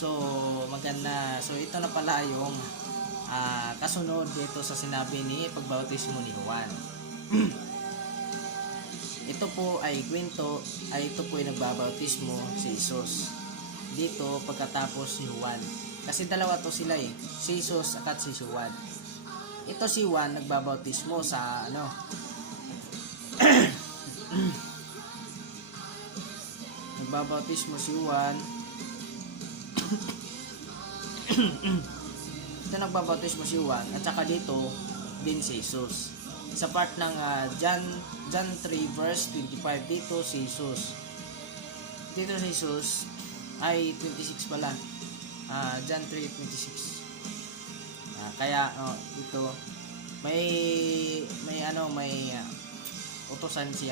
So maganda. So ito na pala yung kasunod dito sa sinabi ni pagbautismo ni Juan. Ito po ay kwento, ito po ay nagbabautismo si Jesus dito pagkatapos si Juan. Kasi dalawa to sila si Jesus at si Juan. Ito si Juan nagbabautismo sa nagbabautismo si Juan. Ito nagbabautismo si Juan at saka dito din si Jesus. Sa part ng John 3 verse 25 dito si Jesus. Dito si Jesus ay 26 pala. John 3:26. Kaya dito may utosan si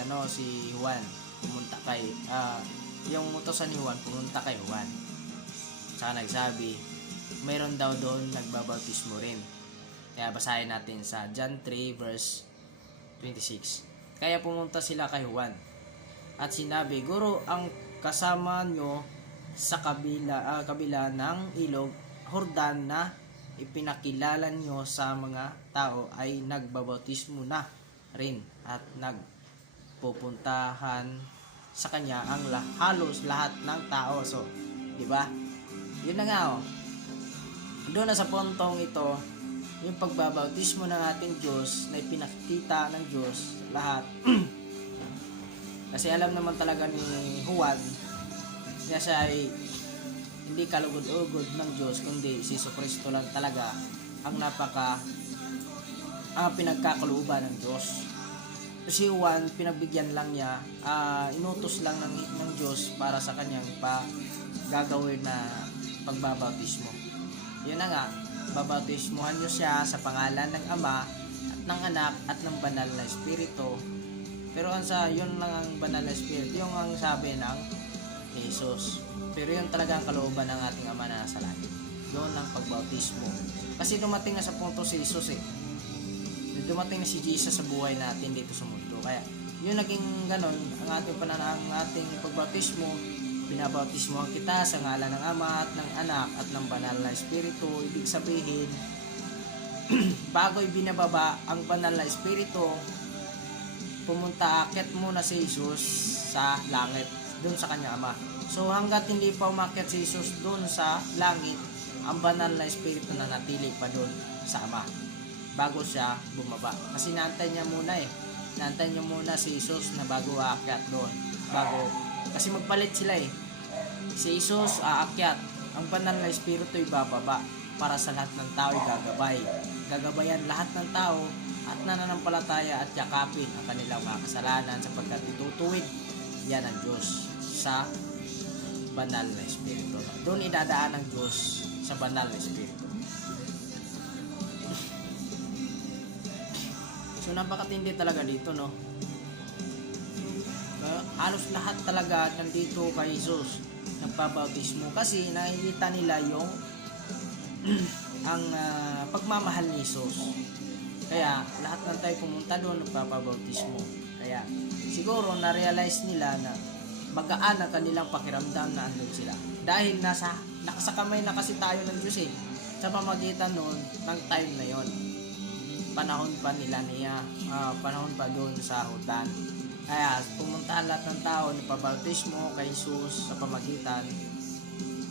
Juan pumunta kay yung utosan ni Juan pumunta kay Juan. Saka nagsabi mayroon daw doon nagbabautismo rin. Kaya basahin natin sa John 3 verse 26. Kaya pumunta sila kay Juan at sinabi, Guro, ang kasama nyo sa kabila ng ilog Jordan na ipinakilala nyo sa mga tao ay nagbabautismo na rin at nagpupuntahan sa kanya ang halos lahat ng tao. So, di ba? Yun na nga Doon na sa puntong ito, yung pagbabautismo ng ating Diyos na ipinakita ng Diyos lahat. Kasi alam naman talaga ni Juan na siya ay hindi kalugod-ugod ng Diyos kundi si Jesucristo lang talaga ang pinagkakalooban ng Diyos. Si Juan pinabigyan lang niya, inutos lang ng Diyos para sa kanyang gagawin na pagbabautismo. Yun na nga, babautismuhan nyo siya sa pangalan ng Ama at ng Anak at ng Banal na Espiritu. Pero yun lang ang Banal na Espiritu, yung ang sabi ng Jesus. Pero yun talaga ang kalooban ng ating Ama na nasa langit. Yun ang pagbautismo. Kasi dumating na sa punto si Jesus dumating na si Jesus sa buhay natin dito sa mundo. Kaya yun naging ganon ang ating pagbautismo. Binabautismohan kita sa ngalan ng Ama at ng Anak at ng Banal na Espiritu. Ibig sabihin, bago ibinababa ang Banal na Espiritu, akit muna si Jesus sa langit, dun sa kanyang Ama. So hanggat hindi pa umakyat si Jesus dun sa langit, ang Banal na Espiritu na natili pa dun sa Ama bago siya bumaba. Kasi naantay niya muna si Jesus na bago aakyat doon. Kasi magpalit sila Si Jesus aakyat, ang Banal na Espiritu ay bababa para sa lahat ng tao ay gagabayan lahat ng tao at nananampalataya at yakapin ang kanilang mga kasalanan sapagkat itutuwid yan ang Diyos sa Banal na Espiritu. Doon idadaan ng Diyos sa Banal na Espiritu. So napakatindi talaga dito halos lahat talaga nandito kay Jesus nagpabautismo kasi nakikita nila yung ang pagmamahal ni Jesus. Kaya lahat ng tayo pumunta doon nagpapabautismo. Kaya siguro na-realize nila na magaan ang kanilang pakiramdam na andun sila. Dahil nasa kamay na kasi tayo ng Diyos sa pamagitan noon ng time na yon. Panahon pa doon sa Jordan. Kaya pumunta lahat ng tao na pabautismo kay Jesus sa pamagitan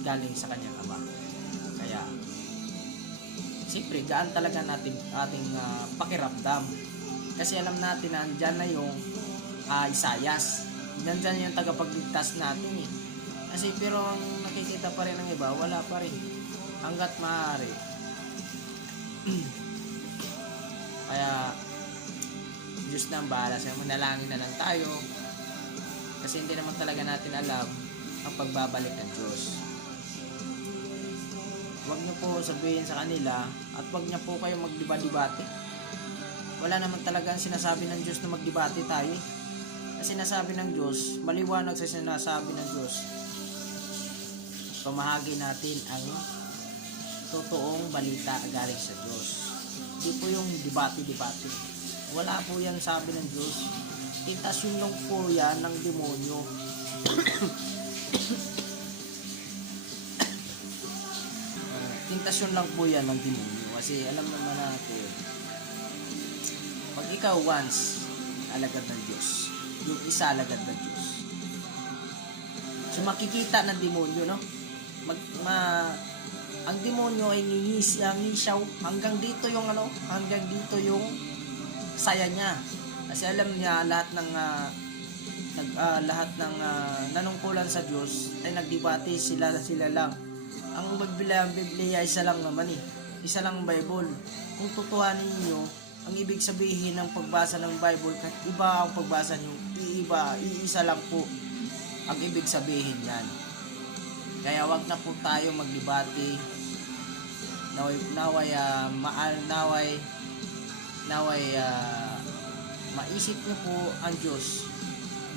galing sa kanyang Ama. Kaya siyempre gaan talaga ating pakiramdam. Kasi alam natin na andyan na yung Isayas. Nandyan yung tagapagligtas natin Kasi pero ang nakikita pa rin ng iba, wala pa rin. Hanggat maaari. Kaya Diyos na ang bahala sa manalangin na lang tayo kasi hindi naman talaga natin alam ang pagbabalik ng Diyos. Huwag niyo po sabihin sa kanila at huwag niyo po kayo magdiba-dibate. Wala naman talaga ang sinasabi ng Diyos na magdibate tayo Kasi sinasabi ng Diyos, maliwanag sa sinasabi ng Diyos. Pamahagi natin ang totoong balita galing sa Diyos. Hindi po yung debate-debate. Wala po yan sabi ng Diyos. Itasyon lang po yan ng demonyo. tentasyon lang po yan ng demonyo. Kasi alam naman natin, pag ikaw once alagad ng Diyos, yung isa alagad ng Diyos, so makikita ng demonyo, no? Ang demonyo ay ngingisaw hanggang dito yung hanggang dito yung saya niya. Kasi alam niya lahat ng nanungkulan sa Diyos ay nagdebate sila lang. Ang Biblia isa lang naman eh. Isa lang ang Bible. Kung tutuhanin niyo, ang ibig sabihin ng pagbasa ng Bible, kahit iba ang pagbasa niyo, iisa lang po ang ibig sabihin yan. Kaya wag na po tayo magdebate. Naway maisip niyo po ang Diyos.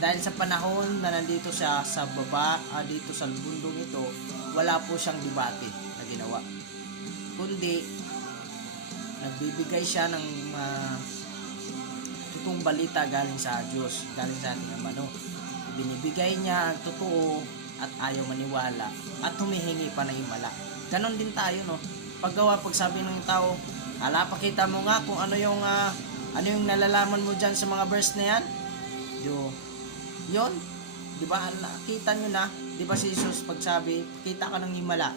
Dahil sa panahon na nandito siya sa baba, dito sa bundong ito, wala po siyang debate na ginawa. Kundi, nagbibigay siya ng totoong balita galing sa Diyos, galing sa ating Ama. Binibigay niya ang totoo at ayaw maniwala at humihingi pa ng himala. Ganon din tayo, no? Pag sabi ng tao, pakita mo nga kung ano yung nalalaman mo dyan sa mga verse na yan. Yun, di ba? Nakita nyo na, di ba si Jesus pagsabi, kita ka ng himala.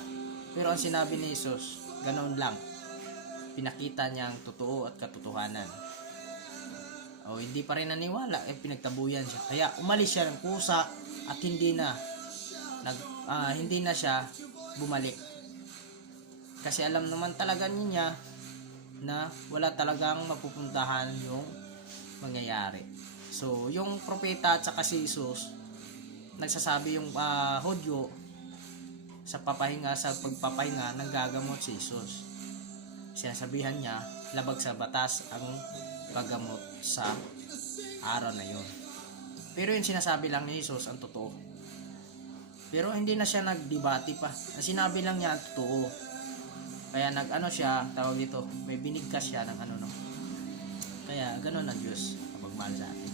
Pero ang sinabi ni Jesus, ganon lang. Pinakita niya ang totoo at katotohanan. Hindi pa rin naniwala, pinagtabuyan siya. Kaya umalis siya ng kusa at hindi na siya bumalik. Kasi alam naman talaga niya na wala talagang mapupuntahan yung mangyayari. So, yung propeta at saka si Jesus, nagsasabi yung Hudyo sa pagpapahinga, nanggagamot si Jesus. Sinasabihan niya, labag sa batas ang paggamot sa araw na yun. Pero yung sinasabi lang ni Jesus, ang totoo. Pero hindi na siya nagdebate pa. Sinabi lang niya ang totoo. Kaya siya, tawag dito, may binigkas siya ng Kaya gano'n ang Diyos kapag mahal sa atin.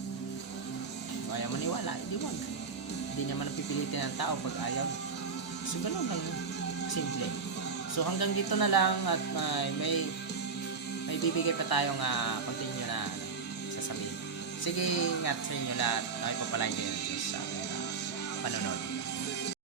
Kaya maniwala, hindi wag. Hindi niya man napipilitin ng tao pag ayaw. So gano'n lang yun. Simple. So hanggang dito na lang at may bibigay pa tayong continue na sasabihin. Sige, ingat sa inyo lahat. Ay, papalain kayo ng Diyos sa panonood.